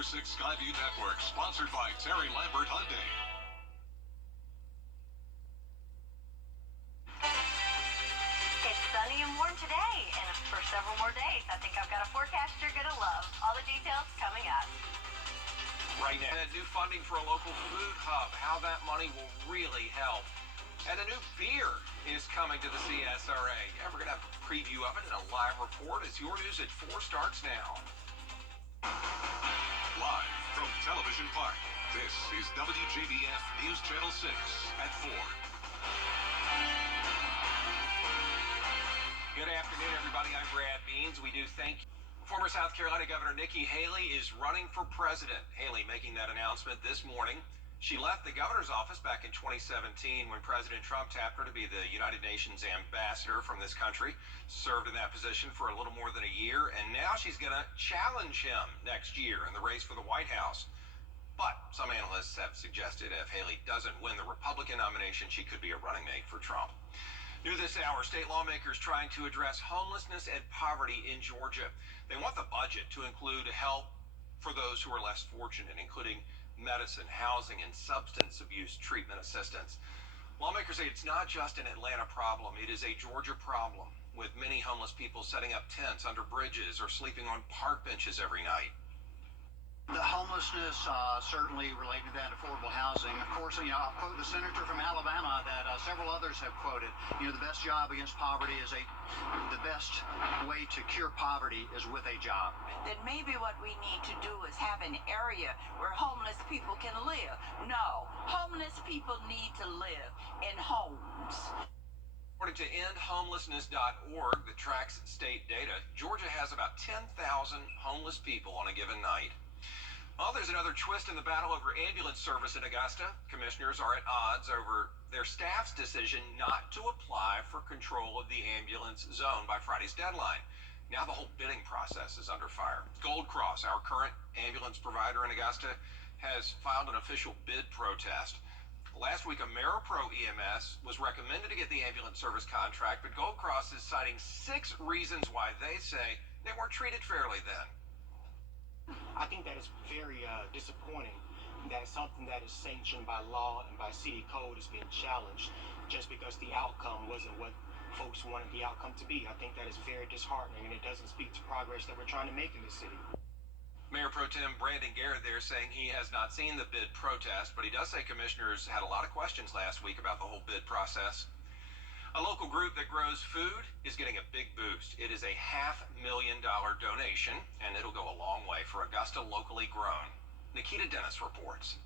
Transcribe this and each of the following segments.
Super 6 Skyview Network, sponsored by Terry Lambert Hyundai. It's sunny and warm today, and for several more days. I think I've got a forecast you're going to love. All the details coming up. Right now, new funding for a local food hub, how that money will really help. And a new beer is coming to the CSRA. Yeah, we're going to have a preview of it in a live report as Your News at 4 starts now. Live from Television Park, this is WJBF News Channel 6 at 4. Good afternoon, everybody. I'm Brad Beans. We do thank you. Former South Carolina Governor Nikki Haley is running for president. Haley making that announcement this morning. She left the governor's office back in 2017 when President Trump tapped her to be the United Nations ambassador from this country. Served in that position for a little more than a year, and now she's going to challenge him next year in the race for the White House. But some analysts have suggested if Haley doesn't win the Republican nomination, she could be a running mate for Trump. New this hour, state lawmakers trying to address homelessness and poverty in Georgia. They want the budget to include help for those who are less fortunate, including medicine, housing, and substance abuse treatment assistance. Lawmakers say it's not just an Atlanta problem, it is a Georgia problem, with many homeless people setting up tents under bridges or sleeping on park benches every night. The homelessness certainly related to that affordable housing. Of course, I'll quote the senator from Alabama that several others have quoted. The best job against poverty is the best way to cure poverty is with a job. Then maybe what we need to do is have an area where homeless people can live. No, homeless people need to live in homes. According to endhomelessness.org that tracks state data, Georgia has about 10,000 homeless people on a given night. Well, there's another twist in the battle over ambulance service in Augusta. Commissioners are at odds over their staff's decision not to apply for control of the ambulance zone by Friday's deadline. Now the whole bidding process is under fire. Gold Cross, our current ambulance provider in Augusta, has filed an official bid protest. Last week, AmeriPro EMS was recommended to get the ambulance service contract, but Gold Cross is citing 6 reasons why they say they weren't treated fairly then. I think that is very disappointing that something that is sanctioned by law and by city code is being challenged just because the outcome wasn't what folks wanted the outcome to be. I think that is very disheartening, and it doesn't speak to progress that we're trying to make in the city. Mayor Pro Tem Brandon Garrett there saying he has not seen the bid protest, but he does say commissioners had a lot of questions last week about the whole bid process. A local group that grows food is getting a big boost. It is a $500,000 donation, and it'll go a long way for Augusta locally grown. Nikita Dennis reports.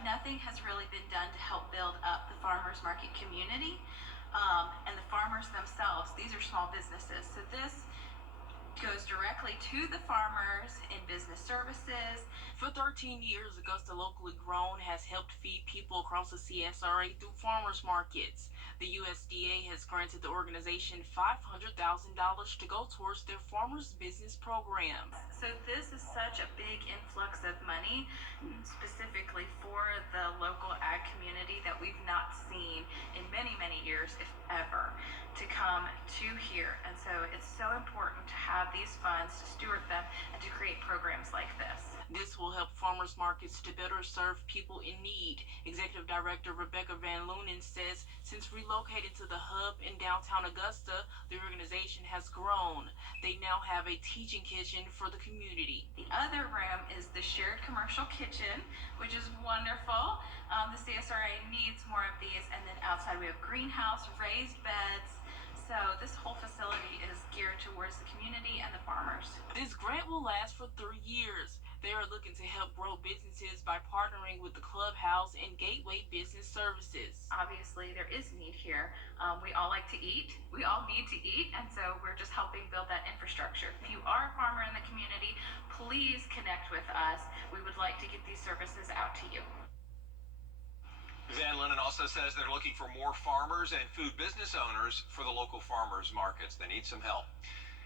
Nothing has really been done to help build up the farmers market community and the farmers themselves. These are small businesses, so this goes directly to the farmers in business services. For 13 years, Augusta Locally Grown has helped feed people across the CSRA through farmers markets. The USDA has granted the organization $500,000 to go towards their farmers business programs. So this is such a big influx of money, specifically for the local ag community that we've not seen in many, many years, if ever, to come to here. And so it's so important to have these funds, to steward them, and to create programs like this. This will help farmers markets to better serve people in need. Executive Director Rebecca Van Loonen says since relocating to the hub in downtown Augusta, the organization has grown. They now have a teaching kitchen for the community. The other room is the shared commercial kitchen, which is wonderful. The CSRA needs more of these. And then outside we have greenhouse, raised beds. So this whole facility is geared towards the community and the farmers. This grant will last for 3 years. They are looking to help grow businesses by partnering with the Clubhouse and Gateway Business Services. Obviously, there is need here. We all like to eat. We all need to eat, and so we're just helping build that infrastructure. If you are a farmer in the community, please connect with us. We would like to get these services out to you. Van Loonen also says they're looking for more farmers and food business owners for the local farmers markets. They need some help.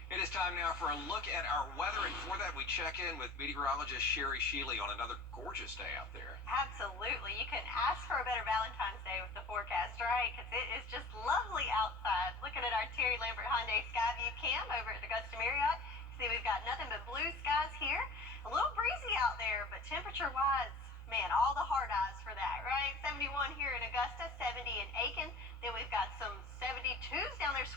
It is time now for a look at our weather, and for that we check in with meteorologist Sherry Sheely on another gorgeous day out there. Absolutely. You couldn't ask for a better Valentine's Day with the forecast, right? Because it is just lovely outside. Looking at our Terry Lambert Hyundai Skyview cam over at Augusta Marriott. See, we've got nothing but blue skies here. A little breezy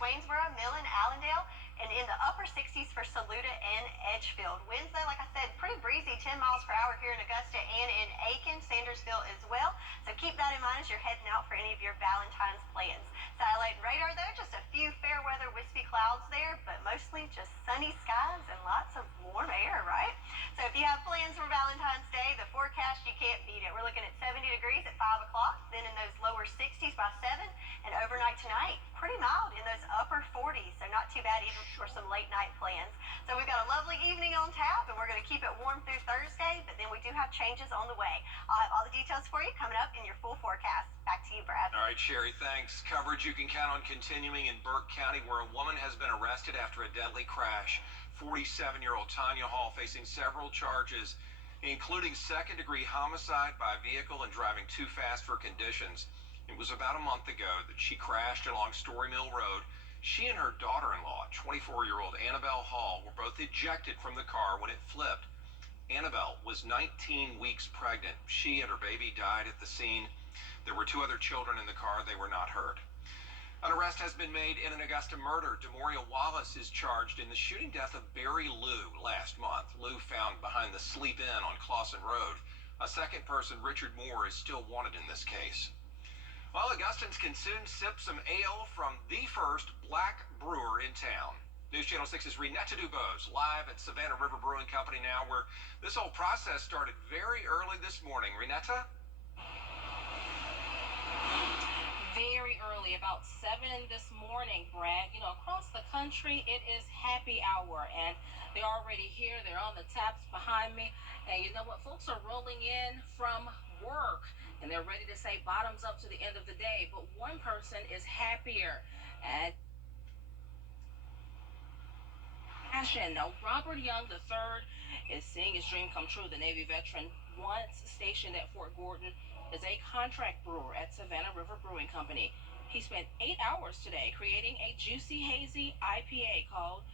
Swainsboro, Millen, Allendale, and in the upper 60s for Saluda and Edgefield. Winds, though, like I said, pretty breezy, 10 miles per hour here in Augusta and in Aiken, Sandersville as well. So keep that in mind as you're heading out for any of your Valentine's plans. Satellite and radar, though, just a few fair weather wispy clouds there, but mostly just sunny skies and lots of warm air, right? So if you have plans for Valentine's Day, the forecast, you can't beat it. We're looking at 70 degrees at 5 o'clock, then in those lower 60s by 7, and overnight tonight, pretty mild in those upper 40s, so not too bad even for some late night plans. So we've got a lovely evening on tap, and we're going to keep it warm through Thursday, but then we do have changes on the way. I'll have all the details for you coming up in your full forecast. Back to you, Brad. All right, Sherry, thanks. Coverage you can count on continuing in Burke County, where a woman has been arrested after a deadly crash. 47-year-old Tanya Hall facing several charges, including second-degree homicide by vehicle and driving too fast for conditions. It was about a month ago that she crashed along Story Mill Road. She and her daughter-in-law, 24-year-old Annabelle Hall, were both ejected from the car when it flipped. Annabelle was 19 weeks pregnant. She and her baby died at the scene. There were 2 other children in the car. They were not hurt. An arrest has been made in an Augusta murder. Demoria Wallace is charged in the shooting death of Barry Liu last month. Liu found behind the Sleep Inn on Clawson Road. A second person, Richard Moore, is still wanted in this case. Well, Augustans can soon sip some ale from the first black brewer in town. News Channel 6's Renetta Dubose live at Savannah River Brewing Company now, where this whole process started very early this morning. Renetta? Very early, about 7 this morning, Brad. You know, across the country, it is happy hour, and they're already here. They're on the taps behind me. And you know what? Folks are rolling in from work, and they're ready to say bottoms up to the end of the day. But one person is happier. And now, Robert Young III is seeing his dream come true. The Navy veteran, once stationed at Fort Gordon, is a contract brewer at Savannah River Brewing Company. He spent 8 hours today creating a juicy, hazy IPA called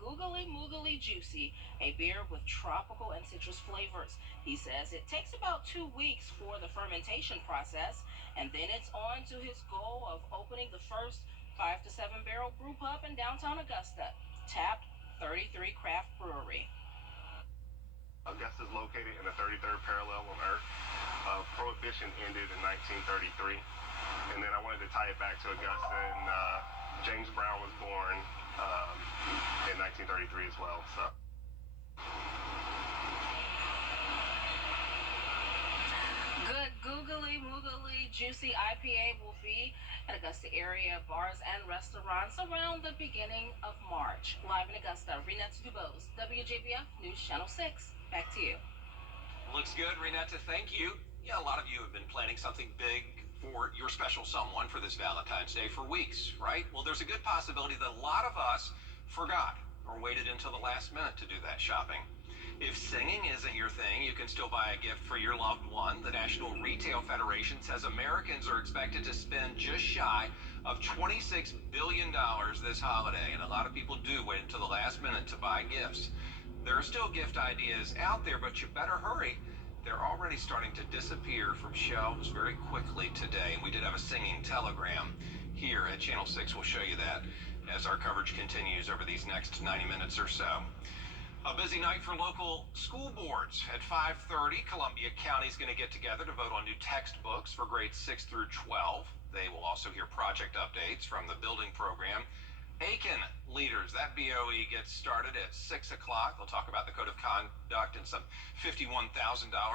Googly Moogly Juicy, a beer with tropical and citrus flavors. He says it takes about 2 weeks for the fermentation process, and then it's on to his goal of opening the first 5 to 7 barrel brew pub in downtown Augusta, Tapped 33 Craft Brewery. Augusta is located in the 33rd parallel on Earth. Prohibition ended in 1933, and then I wanted to tie it back to Augusta, and James Brown was born in 1933 as well. So. Good Googly Moogly Juicy IPA will be at Augusta area bars and restaurants around the beginning of March. Live in Augusta, Renetta Dubose, WJBF News Channel 6. Back to you. Looks good, Renetta. Thank you. Yeah, a lot of you have been planning something big for your special someone for this Valentine's Day for weeks, right? Well, there's a good possibility that a lot of us forgot or waited until the last minute to do that shopping. If singing isn't your thing, you can still buy a gift for your loved one. The National Retail Federation says Americans are expected to spend just shy of $26 billion this holiday, and a lot of people do wait until the last minute to buy gifts. There are still gift ideas out there, but you better hurry. They're already starting to disappear from shelves very quickly today. And we did have a singing telegram here at Channel 6. We'll show you that as our coverage continues over these next 90 minutes or so. A busy night for local school boards. At 5:30, Columbia County is going to get together to vote on new textbooks for grades 6 through 12. They will also hear project updates from the building program. Aiken leaders, that BOE gets started at 6 o'clock. They'll talk about the code of conduct and some $51,000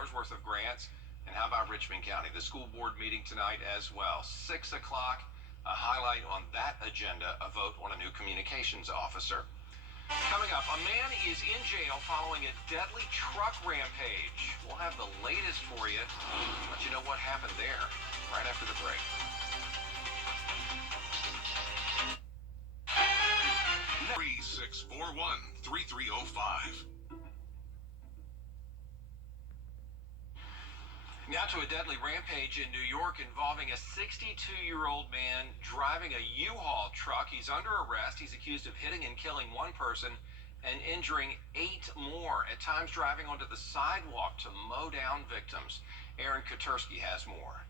worth of grants. And how about Richmond County? The school board meeting tonight as well. 6 o'clock, a highlight on that agenda, a vote on a new communications officer. Coming up, a man is in jail following a deadly truck rampage. We'll have the latest for you. Let you know what happened there right after the break. 3641-3305. Now to a deadly rampage in New York involving a 62-year-old man driving a U-Haul truck. He's under arrest. He's accused of hitting and killing one person and injuring 8 more, at times driving onto the sidewalk to mow down victims. Aaron Katursky has more.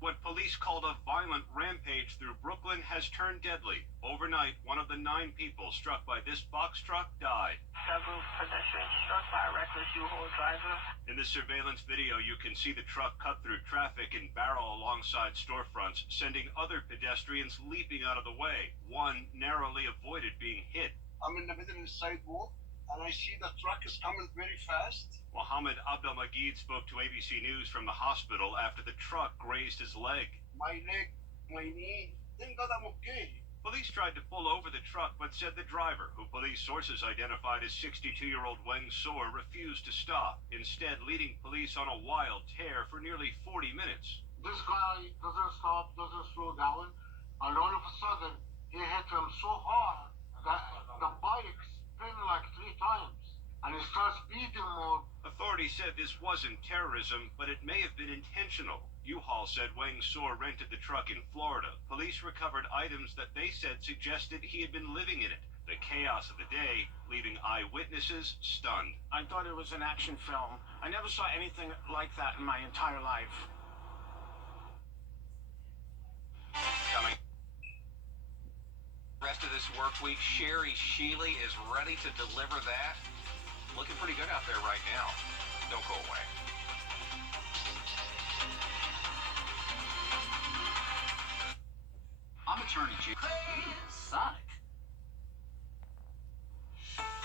What police called a violent rampage through Brooklyn has turned deadly. Overnight, one of the 9 people struck by this box truck died. Several pedestrians struck by a reckless U-Haul driver. In the surveillance video, you can see the truck cut through traffic and barrel alongside storefronts, sending other pedestrians leaping out of the way. One narrowly avoided being hit. I'm in the middle of the sidewalk, and I see the truck is coming very fast. Mohammed Abdelmagid spoke to ABC News from the hospital after the truck grazed his leg. My leg, my knee, thank God I'm okay. Police tried to pull over the truck, but said the driver, who police sources identified as 62-year-old Weng Soor, refused to stop, instead leading police on a wild tear for nearly 40 minutes. This guy doesn't stop, doesn't slow down, and all of a sudden, he hit him so hard that the bike spin like 3 times. And he starts beating more. Authorities said this wasn't terrorism, but it may have been intentional. U-Haul said Weng Soor rented the truck in Florida. Police recovered items that they said suggested he had been living in it. The chaos of the day, leaving eyewitnesses stunned. I thought it was an action film. I never saw anything like that in my entire life. Coming. Rest of this work week, Sherry Sheely is ready to deliver that. Looking pretty good out there right now. Don't go away. I'm attorney G. Sonic.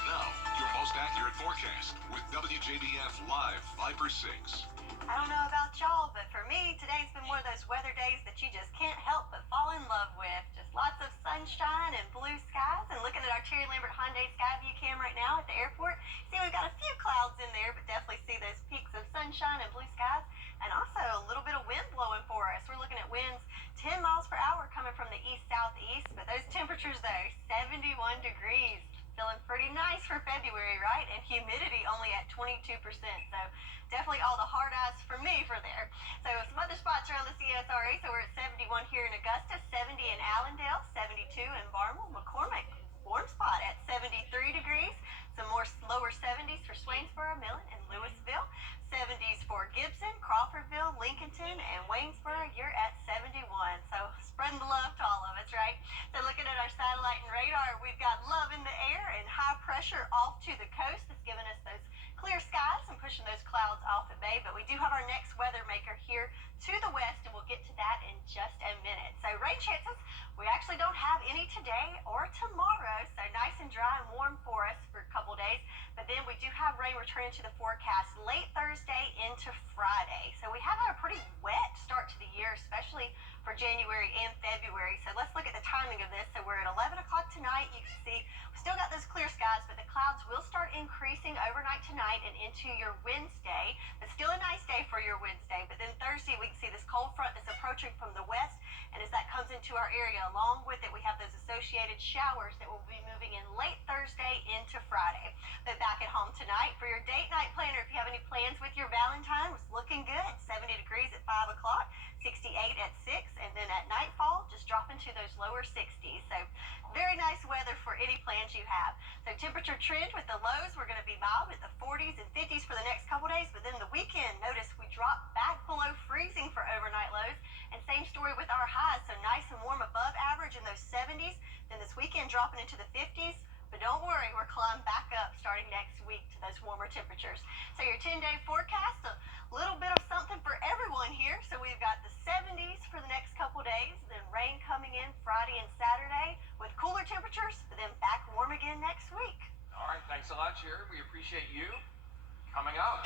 Now, your most accurate forecast with WJBF Live Viper 6. I don't know about y'all, but for me, today's been one of those weather days that you just can't help but fall in love with. Just lots of sunshine and blue skies. And looking at our Terry Lambert Hyundai Skyview cam right now at the airport, see we've got a few clouds in there, but definitely see those peaks of sunshine and blue skies. And also a little bit of wind blowing for us. We're looking at winds 10 miles per hour coming from the east-southeast, but those temperatures though, 71 degrees. Feeling pretty nice for February, right? And humidity only at 22%. So definitely all the hard eyes for me for there. So some other spots around the CSRA. So we're at 71 here in Augusta, 70 in Allendale, 72 in Barnwell, McCormick. Warm spot at 73 degrees. Some more lower 70s for Swainsboro, Millen, and Louisville. 70s for Gibson, Crawfordville, Lincolnton, and Waynesboro. You're at 71. So spreading the love to all of us, right? So looking at our satellite and radar, we've got love in the air and high pressure off to the coast. That's giving us those clear skies and pushing those clouds off the bay. But we do have our next weather maker here to the west, and we'll get to that in just a minute. So rain chances, we actually don't have any today or tomorrow. So nice and dry and warm for us for a couple days. But then we do have rain returning to the forecast late Thursday into Friday. So we have had a pretty wet start to the year, especially for January and February. So let's look at the timing of this. So we're at 11 o'clock tonight. You can see we still got those clear skies, but the clouds will start increasing overnight tonight and into your Wednesday. But still a nice day for your Wednesday. But then Thursday, we can see this cold front that's approaching from the west. And as that comes into our area, along with it, we have those associated showers that will be moving in late Thursday into Friday. But back at home tonight for your date night planner, if you have any plans with your Valentine, it's looking good. 70 degrees at 5 o'clock, 68 at 6, and then at nightfall, just dropping to those lower 60s. So very nice weather for any plans you have. So temperature trend with the lows, we're going to be mild with the 40s and 50s for the next couple days. But then the weekend, notice we drop back below freezing for overnight lows. And same story with our highs. So nice and warm above average in those 70s. Then this weekend dropping into the 50s. But don't worry, we're climbing back up starting next week to those warmer temperatures. So your 10-day forecast, a little bit of something for everyone here. So we've got the 70s for the next couple days, then rain coming in Friday and Saturday with cooler temperatures, but then back warm again next week. All right, thanks a lot, Sherry. We appreciate you. Coming up,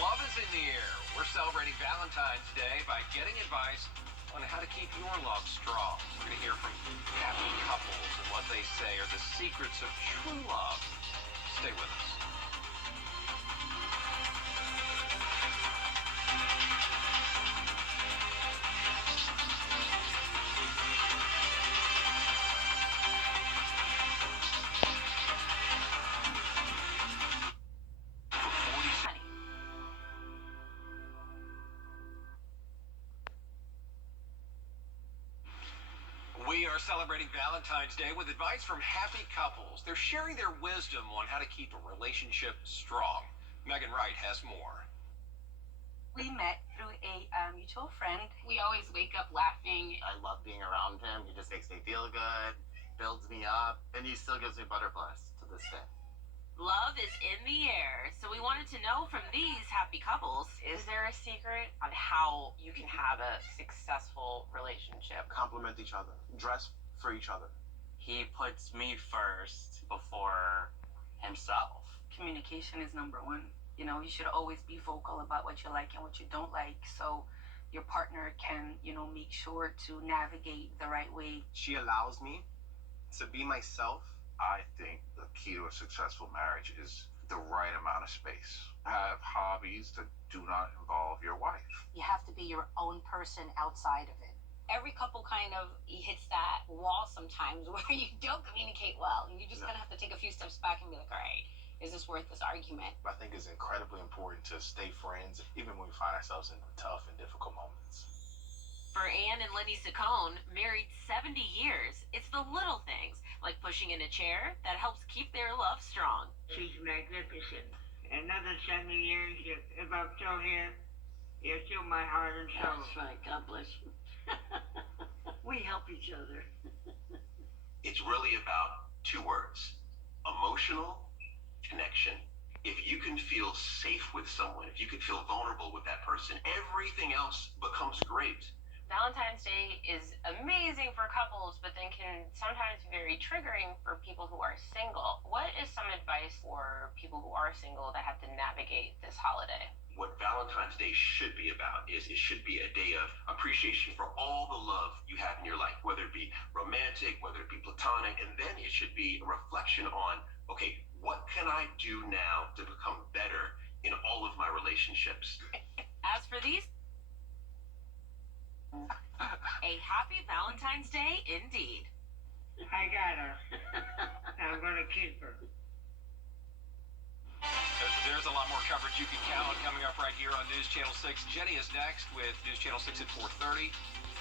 love is in the air. We're celebrating Valentine's Day by getting advice on how to keep your love strong. We're going to hear from happy couples and what they say are the secrets of true love. Stay with us. We are celebrating Valentine's Day with advice from happy couples. They're sharing their wisdom on how to keep a relationship strong. Megan Wright has more. We met through a mutual friend. We always wake up laughing. I love being around him. He just makes me feel good, builds me up, and he still gives me butterflies to this day. Love is in the air, so we wanted to know from these happy couples. Is there a secret on how you can have a successful relationship? Complement each other, dress for each other. He puts me first before himself. Communication is number one. You know, you should always be vocal about what you like and what you don't like, so your partner can, make sure to navigate the right way. She allows me to be myself. I think the key to a successful marriage is the right amount of space. Have hobbies that do not involve your wife. You have to be your own person outside of it. Every couple kind of hits that wall sometimes where you don't communicate well. You're just gonna have to take a few steps back and be like, all right, is this worth this argument? I think it's incredibly important to stay friends, even when we find ourselves in tough and difficult moments. For Anne and Lenny Saccone, married 70 years, it's the little things, like pushing in a chair, that helps keep their love strong. She's magnificent. Another 70 years, if I'm still here, you're still my heart and soul. That's right. God bless you. We help each other. It's really about two words: emotional connection. If you can feel safe with someone, if you can feel vulnerable with that person, everything else becomes great. Valentine's Day is amazing for couples, but then can sometimes be very triggering for people who are single. What is some advice for people who are single that have to navigate this holiday? What Valentine's Day should be about is it should be a day of appreciation for all the love you have in your life, whether it be romantic, whether it be platonic, and then it should be a reflection on, okay, what can I do now to become better in all of my relationships? As for these, a happy Valentine's Day indeed. I got her. I'm gonna keep her. There's a lot more coverage you can count on coming up right here on News Channel 6. Jenny is next with News Channel 6 at 4:30.